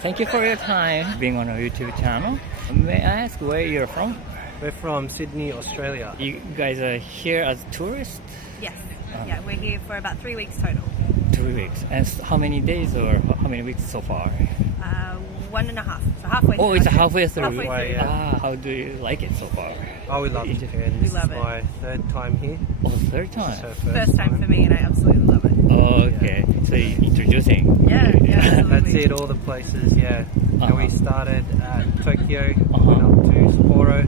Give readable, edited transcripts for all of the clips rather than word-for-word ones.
Thank you for your time being on our YouTube channel. May I ask where you're from? We're from Sydney, Australia. You guys are here as tourists? Yes. Yeah, we're here for about 3 weeks total. 3 weeks. And how many days or how many weeks so far? 1.5. So halfway through. Oh, it's halfway through. Halfway through. Yeah. How do you like it so far? Oh, we love Japan. This love is it. my third time here. Oh, third time. So First time for me, and I absolutely love it. Oh, okay. So you're introducing. Yeah, absolutely. That's it, all the places, yeah. And Uh-huh. we started at Tokyo, Uh-huh. went up to Sapporo,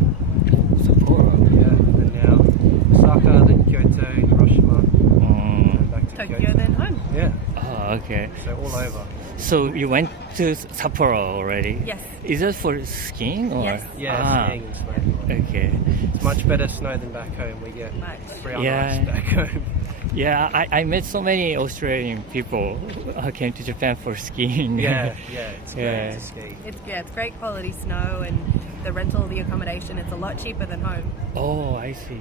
Sapporo. yeah, and now Osaka, then Kyoto, Hiroshima, and back to Tokyo, Kyoto. then home. Yeah, Oh, okay. so all over. So you went to Sapporo already? Yes. Is that for skiing or? Yes. Yeah, skiing and snowboarding. Okay. It's much better snow than back home. We get Much. brown Yeah. ice back home. Yeah, I met so many Australian people who came to Japan for skiing. Yeah, it's Yeah. great to ski. It's great quality snow, and the rental, the accommodation, it's a lot cheaper than home. Oh, I see.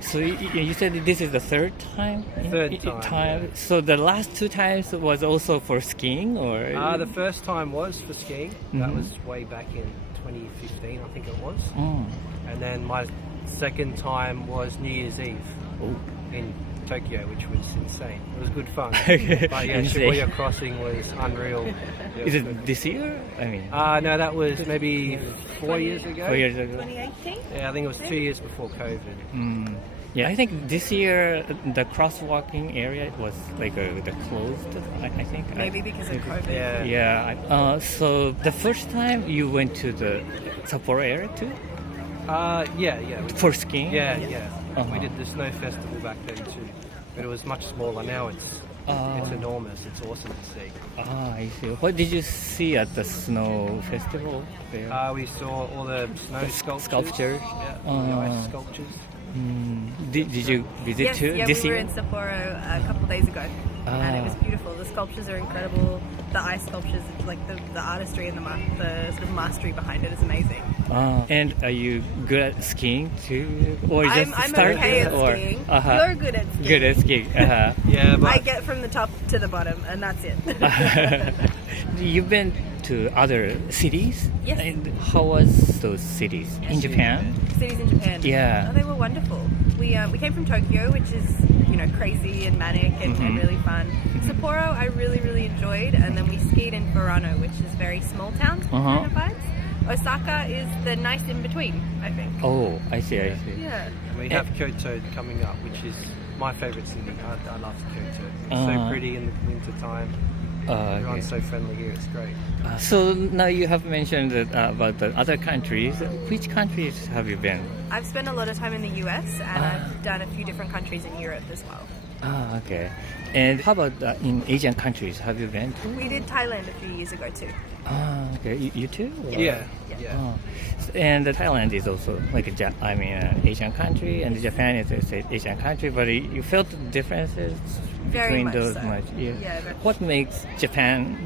So you said that this is the third time? Third time, yeah. So the last 2 times was also for skiing, or? The first time was for skiing. That Mhm. was way back in 2015, I think it was. Mm. And then my second time was New Year's Eve Oh. in Tokyo, which was insane. It was good fun. Okay. But yeah, Insane. Shibuya Crossing was unreal. It Is was it good. this year? I mean, No, that was maybe 4 years ago. 4 years ago. 2018? Yeah, I think it was 2 years before COVID. Mm. Yeah, I think this year the crosswalking area was like the closed. I think. Maybe because of COVID. Yeah. Yeah. So the first time you went to the Sapporo area too Yeah. for skiing. Yeah. Uh-huh. We did the snow festival back then too. But it was much smaller. Now it's enormous. It's awesome to see. Ah, I see. What did you see at the snow festival there? We saw all the snow sculptures. sculptures? Yeah, the ice sculptures. Did you visit Yes, too yeah, this we were year? in Sapporo a couple of days ago, and it was beautiful. The sculptures are incredible. The ice sculptures, like the artistry and the sort of mastery behind it is amazing. And are you good at skiing too, or just I'm started? okay at or, skiing. Uh-huh. You're good at skiing. Good at skiing. Uh-huh. Yeah, but I get from the top to the bottom, and that's it. You've been to other cities? Yes. And how was those cities in Japan? Cities in Japan. Yeah. Oh, they were wonderful. We came from Tokyo, which is crazy and manic and really fun. Sapporo, I really enjoyed, and then we skied in Furano, which is very small town kind of vibes. Osaka is the nice in between, I think. Oh, I see. Yeah. we have Kyoto coming up, which is my favourite city. I love Kyoto. It's so pretty in the winter time. Everyone's so friendly here. It's great. So now you have mentioned that, about the other countries. Which countries have you been? I've spent a lot of time in the US, and I've done a few different countries in Europe as well. Okay. And how about in Asian countries? Have you been to? We did Thailand a few years ago too. Okay. You too? Or- Yeah. Oh. And Thailand is also like an Asian country, and Japan is an Asian country. But you felt the differences Very between much those so. much. Yeah. Yeah, very- What makes Japan?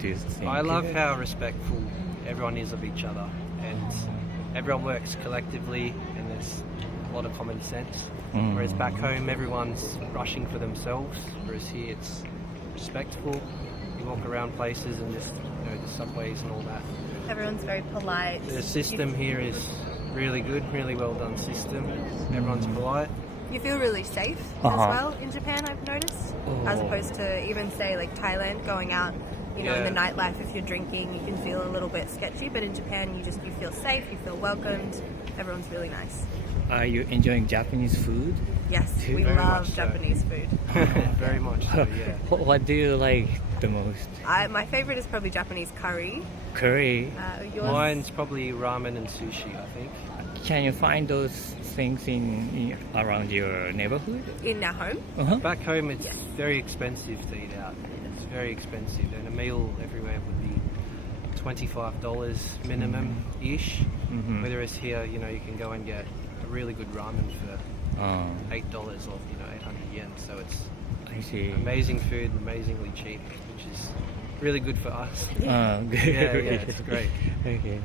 Do you think? I love how respectful everyone is of each other, and everyone works collectively, and there's a lot of common sense. Whereas back home, everyone's rushing for themselves, whereas here it's respectful. You walk around places and just the subways and all that. Everyone's very polite. The system here is really good, really well done system. Everyone's polite. You feel really safe Uh-huh. as well in Japan, I've noticed. As Oh. opposed to even say like Thailand, going out, in the Yeah. nightlife, if you're drinking, you can feel a little bit sketchy. But in Japan, you feel safe, you feel welcomed. Everyone's really nice. Are you enjoying Japanese food? Yes, Too. we Very love much so. Japanese food. Very much so, yeah. What do you like the most? My favorite is probably Japanese curry. Curry. Yours? Mine's probably ramen and sushi, I think. Can you find those things in around your neighborhood? In our home. Back home, it's Yes. very expensive to eat out. It's very expensive, and a meal everywhere would be $25 minimum-ish. Whereas here, you can go and get a really good ramen for $8 or 800 yen. So it's I see. amazing food, amazingly cheap, which is really good for us. Good. Yeah, it's great. Okay.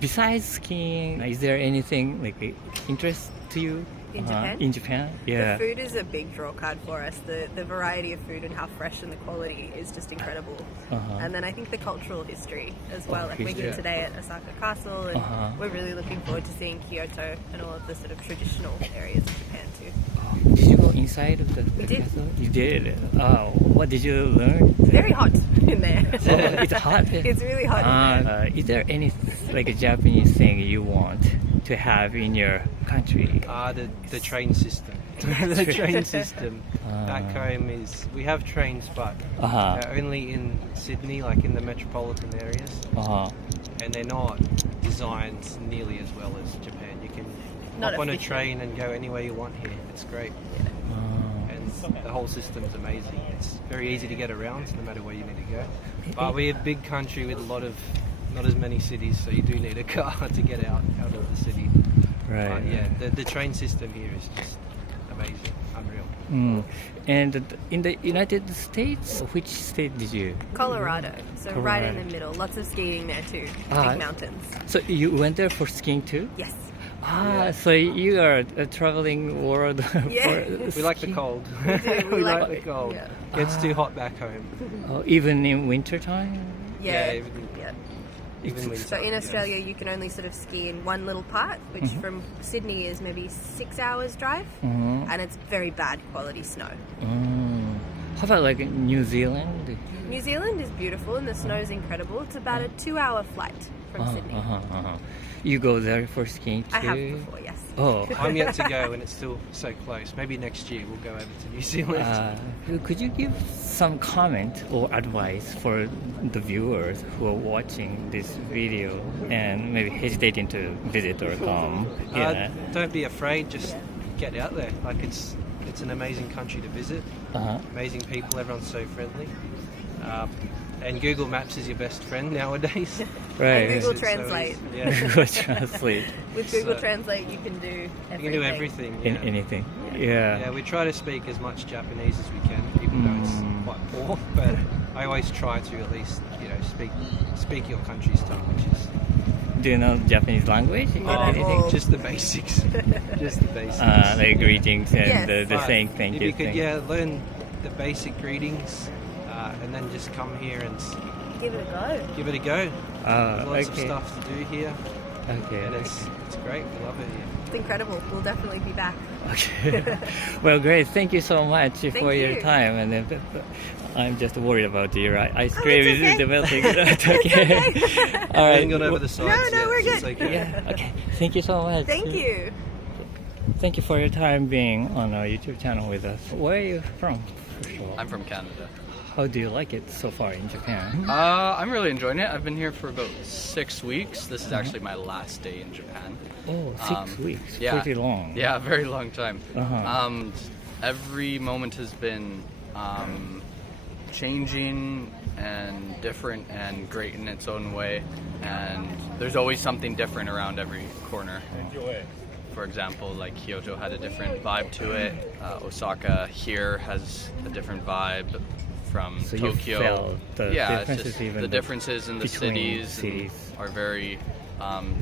Besides skiing, is there anything like interest to you? in Japan. In Japan, yeah. The food is a big draw card for us. The variety of food and how fresh and the quality is just incredible. And then I think the cultural history as well. Like we're here today at Osaka Castle, and we're really looking forward to seeing Kyoto and all of the sort of traditional areas of Japan too. Did you go inside of the did. castle? You did. What did you learn? It's very hot in there. It's hot. It's really hot in there. Is there any like a Japanese thing you want to have in your country? The train system. The train system back home is we have trains, but they're only in Sydney, like in the metropolitan areas, and they're not designed nearly as well as Japan. You can hop on a train and go anywhere you want here. It's great. And the whole system's amazing. It's very easy to get around no matter where you need to go. But we're a big country with a lot of, not as many cities, so you do need a car to get out of the city. Right. But yeah, the train system here is just amazing, unreal. And in the United States, which state did you? Colorado, so right in the middle. Lots of skiing there too. Big mountains. So you went there for skiing too? Yes. So you are traveling world Yeah. for We like the cold. We like the cold. Yeah. Gets too hot back home. even in winter time? Yeah. Yeah, Yeah. even winter. So in Australia, you can only sort of ski in one little part, which from Sydney is maybe 6 hours drive, and it's very bad quality snow. How about like New Zealand? New Zealand is beautiful and the snow is incredible. It's about a 2-hour flight from Sydney. You go there for skiing too? I have before, yes. Oh. I'm yet to go, and it's still so close. Maybe next year we'll go over to New Zealand. Could you give some comment or advice for the viewers who are watching this video and maybe hesitating to visit or come? Yeah. Don't be afraid. Just get out there. Like it's an amazing country to visit. Amazing people. Everyone's so friendly. And Google Maps is your best friend nowadays. Right. And Google So Translate. Google Translate. With Google Translate, you can do everything. You can do everything. Yeah. Anything. Yeah. Yeah, we try to speak as much Japanese as we can, even though it's quite poor. But I always try to at least, speak your country's tongue, which is Do you know Japanese language? Not at all. just the basics. Just the basics. Like greetings and Yes. the But saying thank if you. you could, thing. learn the basic greetings, and then just come here and Give it a go. give it a go. There's lots of okay. stuff to do here, Okay. and it's great. We love it here. It's incredible. We'll definitely be back. Okay. Well, great. Thank you so much for your you. time. And I'm just worried about your ice Oh, cream it's is okay. developing. Okay. All I right. haven't gone over the sides no, yet. we're It's good. okay. Yeah. Okay. Thank you so much. Thank you. Thank you for your time being on our YouTube channel with us. Where are you from? For sure. I'm from Canada. How do you like it so far in Japan? I'm really enjoying it. I've been here for about 6 weeks. This is actually my last day in Japan. Oh, 6 weeks. Yeah. Pretty long. Yeah, very long time. Uh-huh. Every moment has been changing and different and great in its own way. And there's always something different around every corner. For example, like Kyoto had a different vibe to it. Osaka here has a different vibe from So Tokyo. you felt the yeah, differences it's just even the differences in the between cities are very.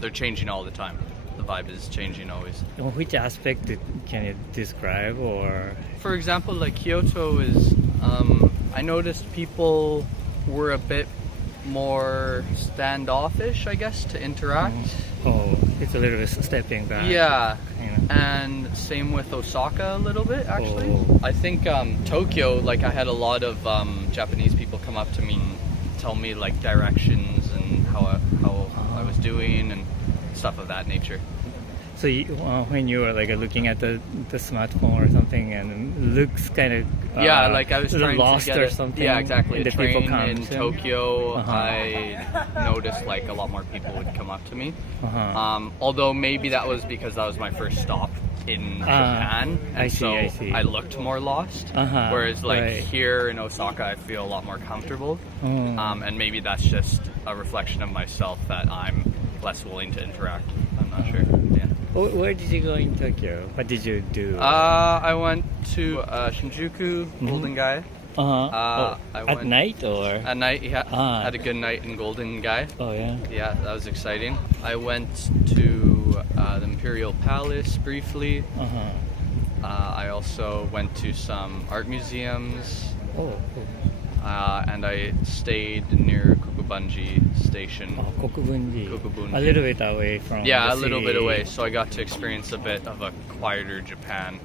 They're changing all the time. The vibe is changing always. Which aspect can you describe or? For example, like Kyoto is. I noticed people were a bit more standoffish, I guess, to interact. Oh, it's a little bit stepping back. Yeah, Kind of. and same with Osaka a little bit actually. Oh. I think Tokyo, like I had a lot of Japanese people come up to me and tell me like directions and how I was doing and stuff of that nature. So when you were like looking at the smartphone or something and looks kind of Yeah, like I was trying lost to get or it. something. Yeah, exactly. And A the people train come in to- Tokyo, Uh-huh. I noticed like a lot more people would come up to me. Uh-huh. Although maybe that was because that was my first stop in Japan, and I see, so I see. I looked more lost. Uh-huh, Whereas like right. here in Osaka, I feel a lot more comfortable, and maybe that's just a reflection of myself that I'm less willing to interact. I'm not sure. Yeah. Where did you go in Tokyo? What did you do? I went to Shinjuku, Golden Gai. I I at went- night or? At night, yeah. Ah. Had a good night in Golden Gai. Oh yeah. Yeah, that was exciting. I went to the Imperial Palace briefly. Uh-huh. I also went to some art museums, Oh, cool. and I stayed near Kokubunji Station. Oh, Kokubunji. Kokubunji. A little bit away from Yeah, the a little city. bit away, so I got to experience a bit of a quieter Japan.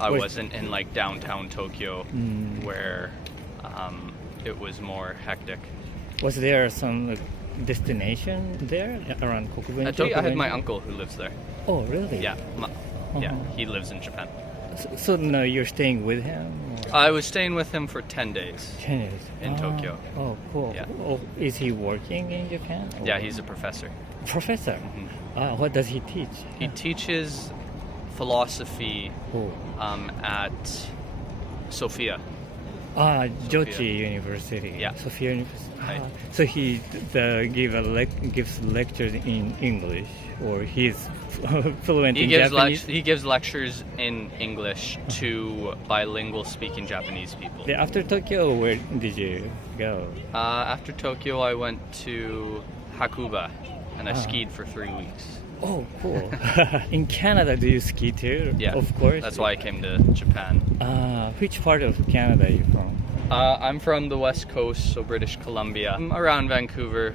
I Was- wasn't in like downtown Tokyo, where it was more hectic. Was there some destination there around Kokubunji? Actually, I had my uncle who lives there. Oh, really? Yeah, he lives in Japan. So no, you're staying with him? Or? I was staying with him for 10 days. 10 years. In Tokyo. Oh, cool. Yeah. Oh, is he working in Japan? Or- Yeah, he's a professor. Professor. What does he teach? He teaches philosophy Oh. at Sophia. Jochi University. Yeah. Sophia University. Right. So he gives lectures in English, or he's fluent in Japanese? He gives lectures in English to bilingual speaking Japanese people. Yeah, after Tokyo, where did you go? After Tokyo, I went to Hakuba, and I skied for 3 weeks. Oh, cool. In Canada, do you ski too? Yeah, Of course. That's why I came to Japan. Which part of Canada are you from? I'm from the West Coast, so British Columbia. I'm around Vancouver,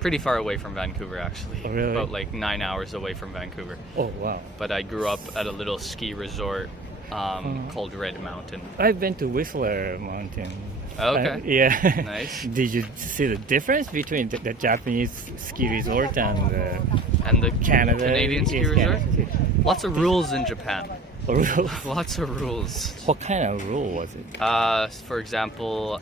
pretty far away from Vancouver actually. Oh, really? About like 9 hours away from Vancouver. Oh, wow. But I grew up at a little ski resort called Red Mountain. I've been to Whistler Mountain. Okay. Yeah. Nice. Did you see the difference between the Japanese ski resort and And the Canada? Canadian ski Yes, resort? Canada. Lots of rules in Japan. Rules? Lots of rules. What kind of rule was it? For example,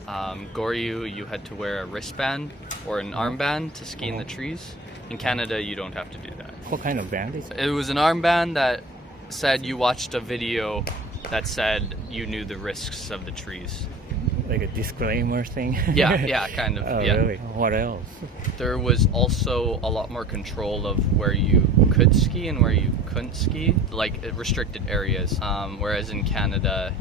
Goryu, you had to wear a wristband or an armband to ski in the trees. In Canada, you don't have to do that. What kind of band is it? It was an armband that said you watched a video that said you knew the risks of the trees. Like a disclaimer thing? Yeah, kind of. Oh, yeah. really? What else? There was also a lot more control of where you could ski and where you couldn't ski, like restricted areas. Whereas in Canada,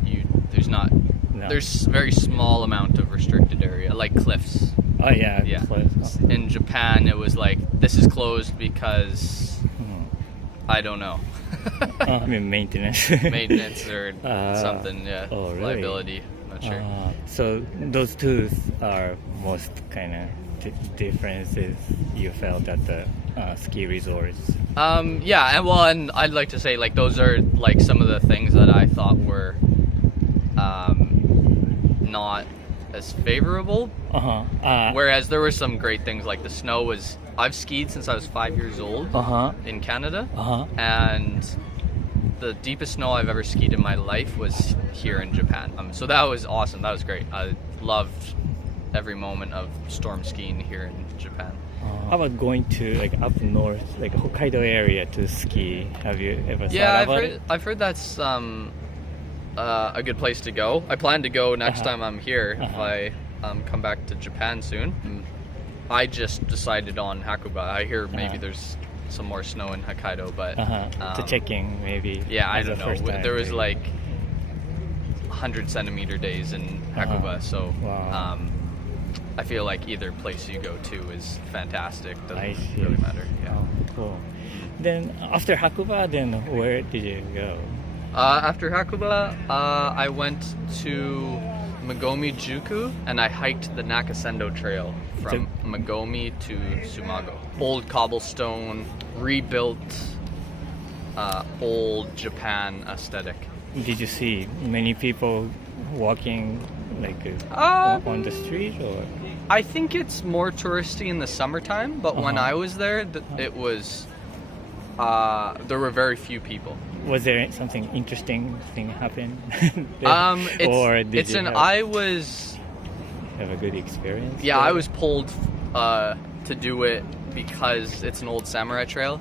there's not. No. There's a very small amount of restricted area, like cliffs. Oh, yeah. Yeah. close. In Japan, it was like this is closed because I don't know, I mean, maintenance. maintenance or something. Yeah, oh, really? liability. Not sure. So those two are most kind of differences you felt at the ski resorts. Yeah, and I'd like to say like those are like some of the things that I thought were not as favorable. Whereas there were some great things like the snow was. I've skied since I was 5 years old in Canada, and the deepest snow I've ever skied in my life was here in Japan. So that was awesome. That was great. I loved every moment of storm skiing here in Japan. How about going to like up north, like Hokkaido area to ski? Have you ever Yeah, thought about it? I've heard that's a good place to go. I plan to go next time I'm here if I come back to Japan soon. I just decided on Hakuba. I hear maybe there's some more snow in Hokkaido, but to checking maybe. yeah, I as a don't know. first time, There was maybe. like 100 centimeter days in Hakuba, so Wow. I feel like either place you go to is fantastic. I Doesn't see. really matter. Yeah. Oh, cool. Then after Hakuba, then where did you go? After Hakuba, I went to Magomi Juku and I hiked the Nakasendo Trail from Magomi to Sumago. Old cobblestone, rebuilt, old Japan aesthetic. Did you see many people walking like on the street or? I think it's more touristy in the summertime, but when I was there, it was there were very few people. Was there something interesting thing happen? there? Or did you I was have a good experience? yeah, there? I was pulled to do it because it's an old samurai trail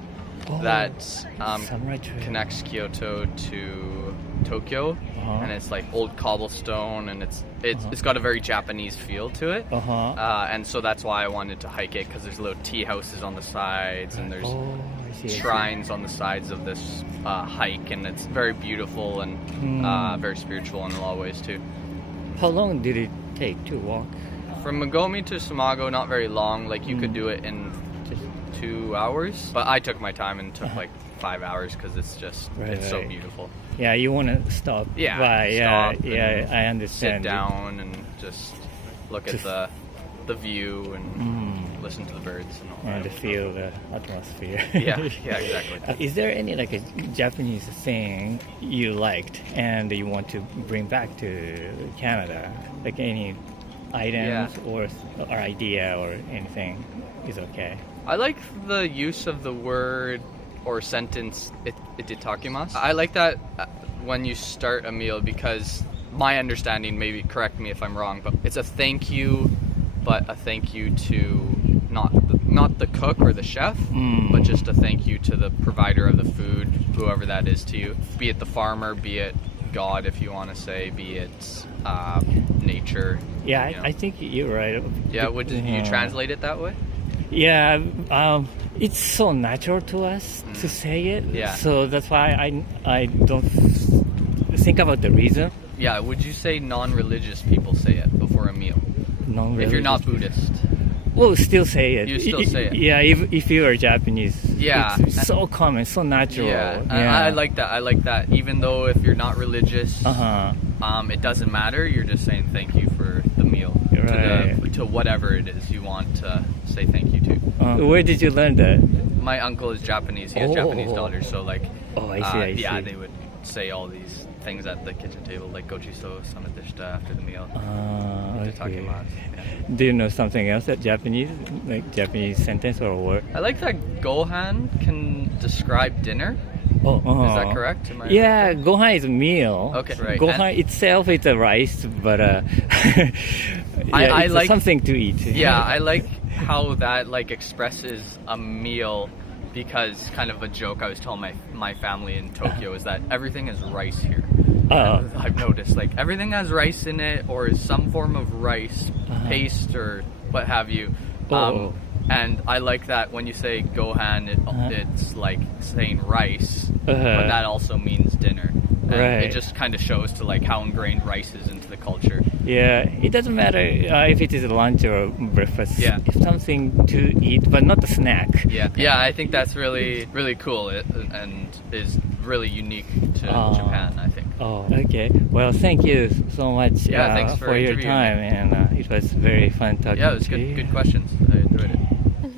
that Samurai Trail. connects Kyoto to Tokyo, and it's like old cobblestone, and it's got a very Japanese feel to it. And so that's why I wanted to hike it, because there's little tea houses on the sides, and there's I see. shrines on the sides of this hike, and it's very beautiful and very spiritual in a lot of ways too. How long did it take to walk? From Magomi to Sumago, not very long. Like you could do it in Just 2 hours. But I took my time and took like 5 hours because it's just it's so beautiful. Yeah, you want to stop Yeah, by. stop Yeah, I understand. Sit down and just look at the view and listen to the birds and all And that. feel the atmosphere. Yeah, exactly. Is there any like a Japanese thing you liked and you want to bring back to Canada? Like any items or idea or anything is okay. I like the use of the word or sentence itadakimasu. I like that when you start a meal because my understanding, maybe correct me if I'm wrong, but it's a thank you, but a thank you to not the cook or the chef, but just a thank you to the provider of the food, whoever that is to you. Be it the farmer, be it God, if you want to say, be it nature. Yeah, you know. I think you're right. Yeah, would you translate it that way? Yeah, it's so natural to us to say it. Yeah. So that's why I don't think about the reason. Yeah, would you say non-religious people say it before a meal? If you're not Buddhist. We'll still say it. You still say it. Yeah, if you are Japanese. Yeah. It's so common, so natural. Yeah, I like that. I like that. Even though if you're not religious, it doesn't matter. You're just saying thank you for the meal. Right. To whatever it is you want to say thank you to. Where did you learn that? My uncle is Japanese. He has Japanese daughters, so like. Oh, I see. I see. They would say all these things at the kitchen table, like gochiso samadeshita after the meal. Okay. Yeah. Do you know something else that Japanese, like Japanese sentence or word? I like that gohan can describe dinner. Oh, Is that correct? Am I Yeah, right? gohan is a meal. Okay, right. Gohan itself is a rice, but I it's like something to eat. Yeah, I like how that like expresses a meal because kind of a joke I was telling my family in Tokyo is that everything is rice here. I've noticed like everything has rice in it or is some form of rice paste or what have you. And I like that when you say gohan, it's like saying rice, but that also means dinner. And Right. it just kind of shows to like how ingrained rice is into the culture. Yeah, it doesn't matter if it is lunch or breakfast. Yeah. It's something to eat, but not a snack. Yeah, I think that's really cool and is really unique to Japan, I think. Oh, okay. Well, thank you so much Yeah, thanks for your interviewing time, and it was very fun talking Yeah, it was to you. good questions. I enjoyed it.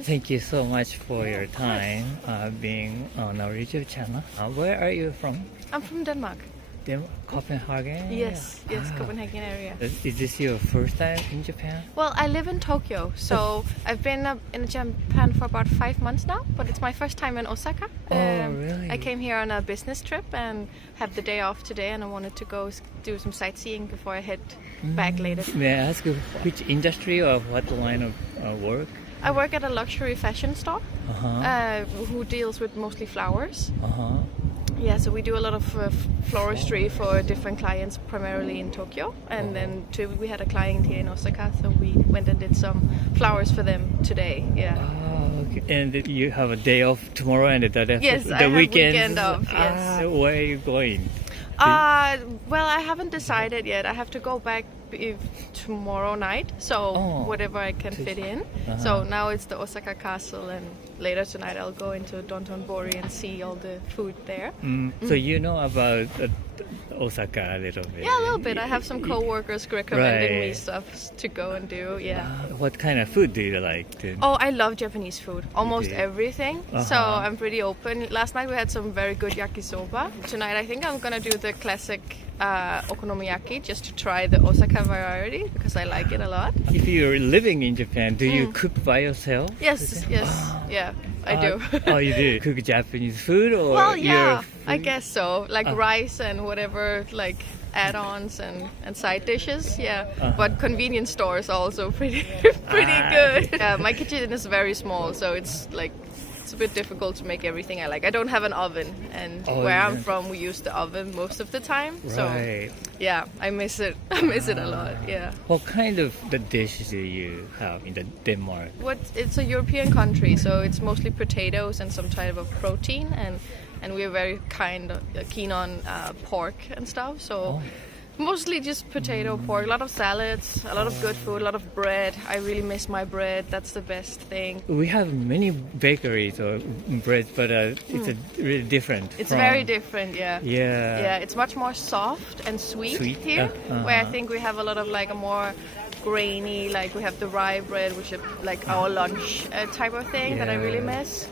Thank you so much for your time being on our YouTube channel. Where are you from? I'm from Denmark. Copenhagen? Yes, Copenhagen area. Is this your first time in Japan? Well, I live in Tokyo, so I've been in Japan for about 5 months now, but it's my first time in Osaka. Really? I came here on a business trip and have the day off today, and I wanted to go do some sightseeing before I head back later. May I ask you which industry or what line of work? I work at a luxury fashion store who deals with mostly flowers. Yeah, so we do a lot of floristry for different clients, primarily in Tokyo. And then we had a client here in Osaka, so we went and did some flowers for them today. Yeah. Okay. And you have a day off tomorrow and the Yes, I have weekend off, yes. Where are you going? Well, I haven't decided yet. I have to go back tomorrow night, so whatever I can fit in. So now it's the Osaka Castle, and later tonight I'll go into Dontonbori and see all the food there. So you know about Osaka a little bit? Yeah, a little bit. I have some co-workers recommending me Right. stuff to go and do, yeah. What kind of food do you like? Oh, I love Japanese food. Almost do? everything. So I'm pretty open. Last night we had some very good yakisoba. Tonight I think I'm gonna do the classic okonomiyaki just to try the Osaka variety because I like it a lot. If you're living in Japan, do you cook by yourself? Yes, yeah, I do. Oh, you do? Cook Japanese food or Well, yeah, your I food? guess so. Like rice and whatever, like add-ons and side dishes. Yeah, but convenience stores are also pretty good. Yeah, my kitchen is very small, so it's like it's a bit difficult to make everything I like. I don't have an oven, and where I'm from, we use the oven most of the time. So Right. yeah, I miss it. I miss it a lot. Yeah. What kind of the dishes do you have in the Denmark? It's a European country, so it's mostly potatoes and some type of protein, and we're very keen on pork and stuff. So Mostly just potato, pork, a lot of salads, a lot of good food, a lot of bread. I really miss my bread. That's the best thing. We have many bakeries or breads, but it's really different. It's from- very different, yeah. Yeah. Yeah, it's much more soft and sweet, Sweet? here, Uh-huh. where I think we have a lot of like a more grainy, like we have the rye bread, which is like our lunch type of thing that I really Yeah. miss.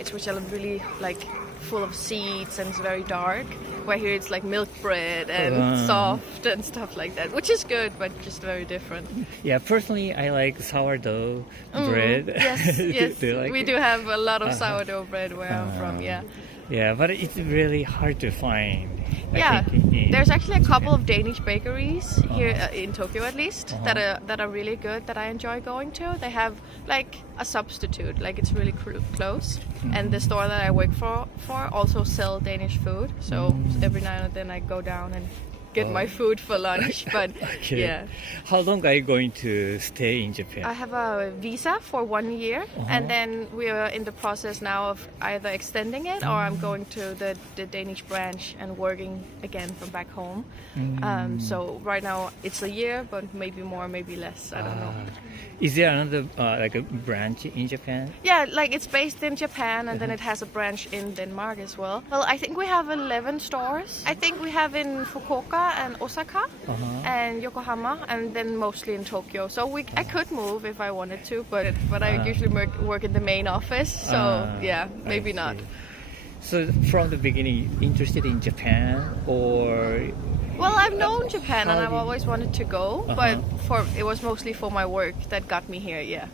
It's which I really like, full of seeds and it's very dark. Where here it's like milk bread and soft and stuff like that, which is good, but just very different. Yeah, personally, I like sourdough bread. Yes, yes. Do you like We it? do have a lot of sourdough bread where I'm from, yeah. Yeah, but it's really hard to find. I Yeah, think, in there's actually a couple Japan. of Danish bakeries here in Tokyo, at least, that are really good, that I enjoy going to. They have like a substitute, like it's really close. And the store that I work for also sell Danish food. So every now and then I go down and get my food for lunch. But Okay. yeah, How long are you going to stay in Japan? I have a visa for 1 year, and then we are in the process now of either extending it or I'm going to the Danish branch and working again from back home. So right now it's a year, but maybe more, maybe less. I don't know. Is there another like a branch in Japan? Yeah, like it's based in Japan and then it has a branch in Denmark as well. Well, I think we have 11 stores. I think we have in Fukuoka and Osaka and Yokohama, and then mostly in Tokyo. So I could move if I wanted to, but I usually work in the main office. So yeah, maybe I not. see. So from the beginning, interested in Japan or? Well, I've known Japan and I've always wanted to go, but it was mostly for my work that got me here. Yeah.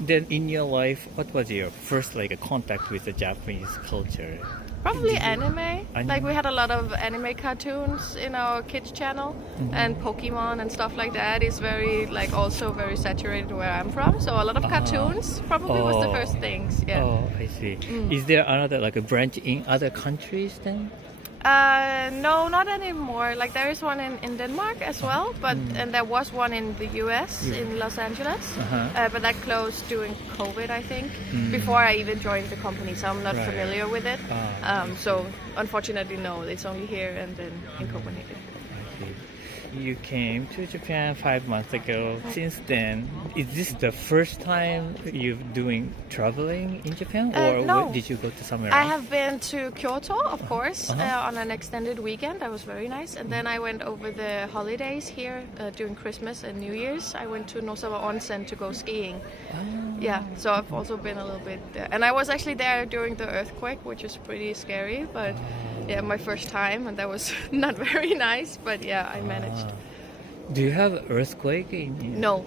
Then in your life, what was your first like a contact with the Japanese culture? Probably anime. Anime? Like we had a lot of anime cartoons in our kids channel, and Pokemon and stuff like that is very like also very saturated where I'm from. So a lot of cartoons probably was the first things. Yeah. Oh, I see. Is there another like a branch in other countries then? No, not anymore. Like there is one in Denmark as well, but and there was one in the US in Los Angeles, but that closed during COVID, I think, before I even joined the company. So I'm not Right. familiar with it. So unfortunately, no, it's only here and then in Copenhagen. You came to Japan 5 months ago. Since then, is this the first time you're doing traveling in Japan, or no. did you go to somewhere I else? have been to Kyoto, of course, on an extended weekend. That was very nice. And then I went over the holidays here during Christmas and New Year's. I went to Nosawa Onsen to go skiing. Yeah, so I've also been a little bit there. And I was actually there during the earthquake, which was pretty scary. But yeah, my first time, and that was not very nice. But yeah, I managed. Do you have earthquake in? No,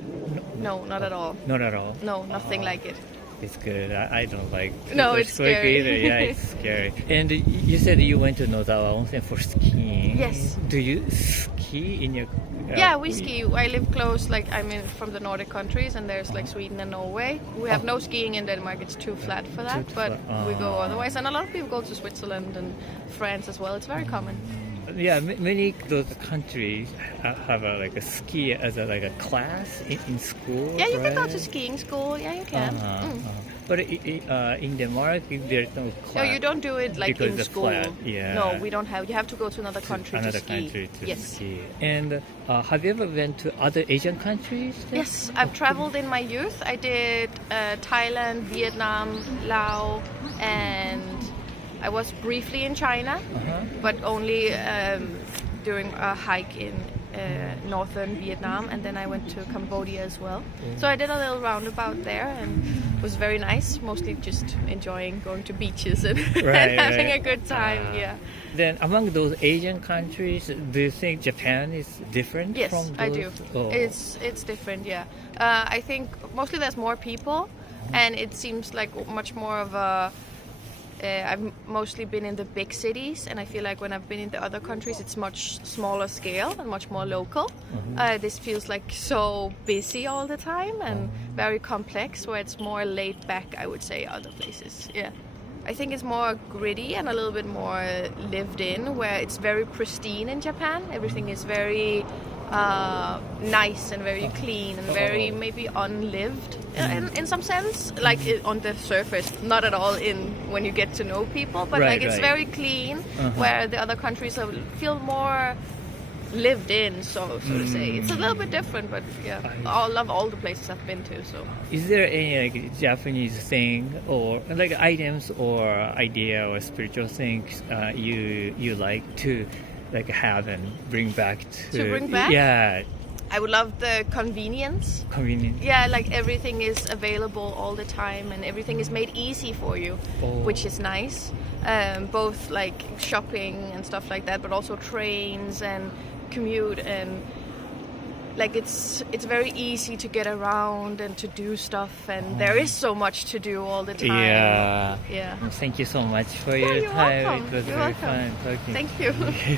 not at all. Not at all. No, nothing like it. It's good. I don't like No, it's earthquake scary. either. Yeah, it's scary. And you said you went to Nozawa Onsen for skiing. Yes. Do you ski in your? Yeah, we ski. I live close, like I'm from the Nordic countries, and there's like Sweden and Norway. We have no skiing in Denmark; it's too flat for that. Too But flat. we go otherwise, and a lot of people go to Switzerland and France as well. It's very common. Yeah, many of those countries have like a ski as like a class in school. Yeah, you can go right? to skiing school. Yeah, you can. But in Denmark, there's no class. No, you don't do it like because in the school. flat, yeah. No, we don't have. You have to go to another country Another to ski. country to yes. ski. And have you ever been to other Asian countries? then? Yes, I've traveled in my youth. I did Thailand, Vietnam, Laos, and I was briefly in China, but only during a hike in northern Vietnam, and then I went to Cambodia as well. So I did a little roundabout there, and it was very nice. Mostly just enjoying going to beaches and, and having a good time. Yeah. Then among those Asian countries, do you think Japan is different Yes, from those? I do. Oh. It's different. Yeah. I think mostly there's more people, and it seems like much more of a. I've mostly been in the big cities, and I feel like when I've been in the other countries, it's much smaller scale and much more local. This feels like so busy all the time and very complex, where it's more laid back, I would say, other places. Yeah. I think it's more gritty and a little bit more lived in, where it's very pristine in Japan. Everything is very nice and very clean and very maybe unlived in some sense, like on the surface, not at all in when you get to know people, but like it's very clean, where the other countries feel more lived in, so to say. It's a little bit different, but yeah, I love all the places I've been to. So, is there any like Japanese thing or like items or idea or spiritual things you like to like have and bring back to bring back? Yeah, I would love the convenience. convenient. Yeah, like everything is available all the time and everything is made easy for you, which is nice. Both like shopping and stuff like that, but also trains and commute, and like it's very easy to get around and to do stuff, and there is so much to do all the time. Yeah. Yeah. Thank you so much for Yeah, your you're time. welcome. It was You're very welcome. fun talking. Thank you.